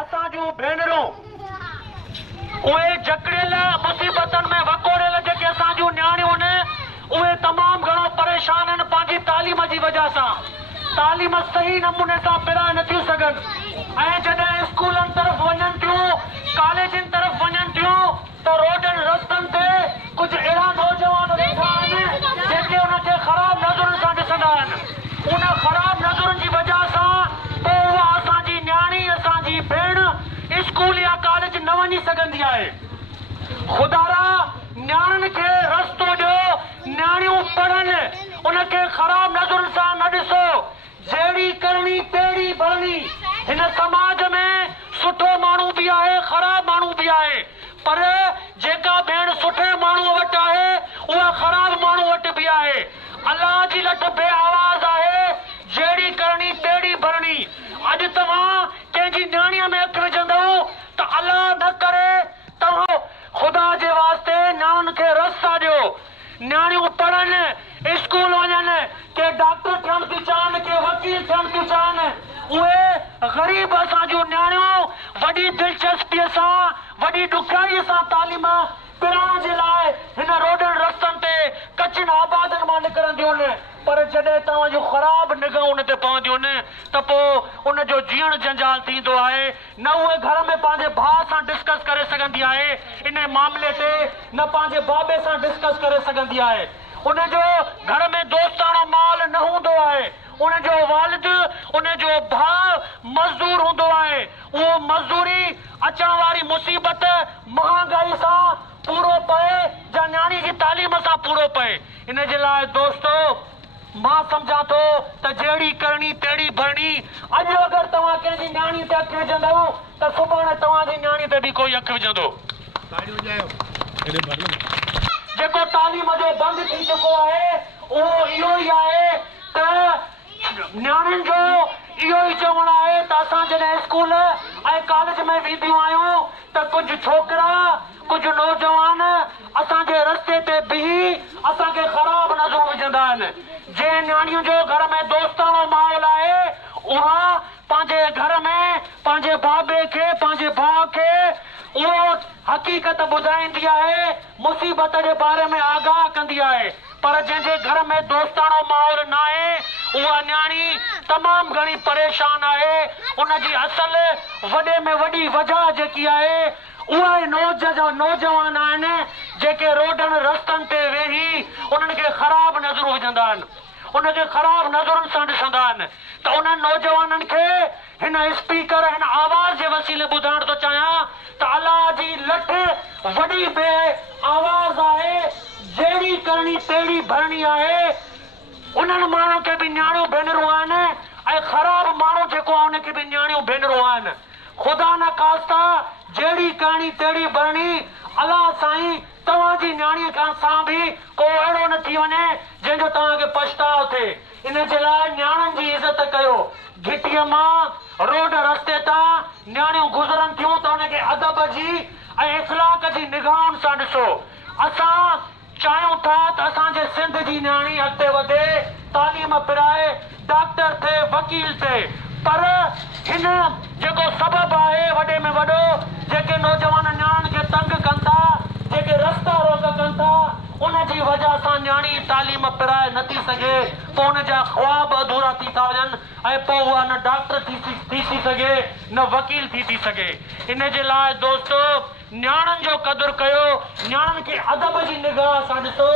असां जूं भेनरूं उहे जकड़ियल मुसीबतनि में वकोड़ियल जेके असां जूं न्याणियूं आहिनि उहे तमामु घणो परेशान आहिनि पंहिंजी तालीम जी वजह सां। तालीम सही नमूने सां पिराए नथियूं सघनि ऐं जॾहिं स्कूलनि तरफ़ वञनि थियूं, कॉलेजनि तरफ़ वञनि थियूं त रोडनि रस्तनि ते कुझु अहिड़ा नौजवान वेठा आहिनि जेके उनखे ख़राब नज़रुनि सां ॾिसंदा आहिनि। उन ख़राब नज़रुनि जी वजह सां पोइ उहा असांजी न्याणी, असांजी भेण स्कूल या कॉलेज न वञी सघंदी आहे। ख़ुदारा न्याणियुनि खे रस्तो ॾियो, न्याणियूं पढ़नि, उनखे ख़राब नज़रुनि सां न ॾिसो। जहिड़ी करणी तहिड़ी भरणी। हिन समाज में सुठो माण्हू बि आहे, ख़राब माण्हू बि आहे, पर जेका भेण सुठे माण्हूअ वटि आहे उहा ख़राब माण्हू वटि बि आहे। अलाह जी लठ बे आवाज़ आहे, जहिड़ी करणी तहिड़ी भरणी। अॼु तव्हां कंहिंजी न्याणीअ में अखि विझंदव त अलाह न करे तव्हां ख़ुदा जे वास्ते न्याणियुनि खे रस्ता ॾियो। न्याणियूं पढ़नि, स्कूल वञनि, के डॉक्टर थियणु थियूं चाहिनि, के वकील थियणु थियूं चाहिनि। उहे ग़रीब असां जूं न्याणियूं वॾी दिलचस्पीअ सां, वॾी ॾुखियाईअ सां तालीम पिराइण जे लाइ हिन रोडनि रस्तनि ते कचिन आबादनि मां निकिरंदियूं आहिनि। पर जॾहिं तव्हां जूं ख़राब निगाहूं उन ते पवंदियूं आहिनि त पोइ उनजो जीअण जंजाल थींदो आहे। न उहे घर में पंहिंजे भाउ सां डिस्कस करे सघंदी आहे इन मामले ते, न पंहिंजे बाबे सां डिस्कस करे सघंदी आहे। उनजो घर में दोस्ताणो माहौल न हूंदो आहे। उनजो वालिद, उनजो भाउ मज़दूर हूंदो आहे। उहो मज़दूरी अचण वारी मुसीबत महांगाई सां पूरो पए या न्याणी जी तालीम सां पूरो पए। इन जे लाइ दोस्तो मां सम्झां थो त जहिड़ी करणी तहिड़ी भरणी। अॼु अगरि तव्हां कंहिंजी न्याणी ते अखि विझंदव त सुभाणे तव्हांजी न्याणी ते बि कोई अखि विझंदो। जेको तालीम जो बंदि थी चुको आहे उहो इहो ई आहे त न्याणियुनि जो इहो ई चवणु आहे त असां जॾहिं स्कूल ऐं कॉलेज में वेंदियूं आहियूं त कुझु छोकिरा, कुझु नौजवान असांजे रस्ते ते बीही असांखे ख़राब नज़रूं विझंदा आहिनि। जंहिं न्याणियुनि जो घर में दोस्ताणो माहौल आहे उहा पंहिंजे घर में पंहिंजे बाबे खे, पंहिंजे भाउ खे उहो हक़ीक़त ॿुधाईंदी आहे, मुसीबत जे बारे में आगाह कंदी आहे। पर जंहिंजे घर में दोस्ताणो माहौल न आहे उहा न्याणी तमामु घणी परेशान आहे। उनजी असल वॾे में वॾी वजह जेकी आहे उहा नौजवान आहिनि जेके रोडनि रस्तनि ते वेही उन्हनि खे ख़राब नज़रूं विझंदा आहिनि, उनखे ख़राब नज़रुनि सां ॾिसंदा आहिनि। त उन्हनि नौजवाननि खे हिन स्पीकर, हिन आवाज़ जे वसीले ॿुधाइण थो चाहियां त अलाह जी लठ वॾी बे आवाज़ आहे, जहिड़ी करणी तहिड़ी भरणी आहे। उन्हनि माण्हुनि खे बि न्याणियूं भेनरूं आहिनि ऐं ख़राब माण्हू जेको आहे उनखे बि न्याणियूं भेनरूं आहिनि। ख़ुदा न ख़ास्ता जहिड़ी करणी तहिड़ी भरणी। अलाह साईं तव्हांजी न्याणीअ खां सां बि को अहिड़ो न थी वञे जंहिंजो तव्हांखे पछताव थिए। इन जे लाइ न्याणियुनि जी इज़त कयो। घिटीअ मां रोड रस्ते तां न्याणियूं गुज़रनि थियूं त उनखे अदब जी ऐं इख़लाक़ जी निगाहुनि सां ॾिसो। असां चाहियूं था त असांजे सिंध जी न्याणी अॻिते वधे, तालीम पिराए, डॉक्टर थिए, वकील थिए। पर हिन जेको सबबु आहे वॾे में वॾो, जेके नौजवान न्याणियुनि खे तंग कनि था, जेके रस्ता रोक कनि था, उनजी वजह सां न्याणी तालीम पिराए नथी सघे। पोइ उनजा ख़्वाब अधूरा थी था वञनि ऐं पोइ उहा न डॉक्टर थी सघे न वकील थी सघे। इन जे लाइ दोस्तो न्याणियुनि जो क़दुरु कयो, न्याणियुनि खे अदब जी निगाह सां ॾिसो।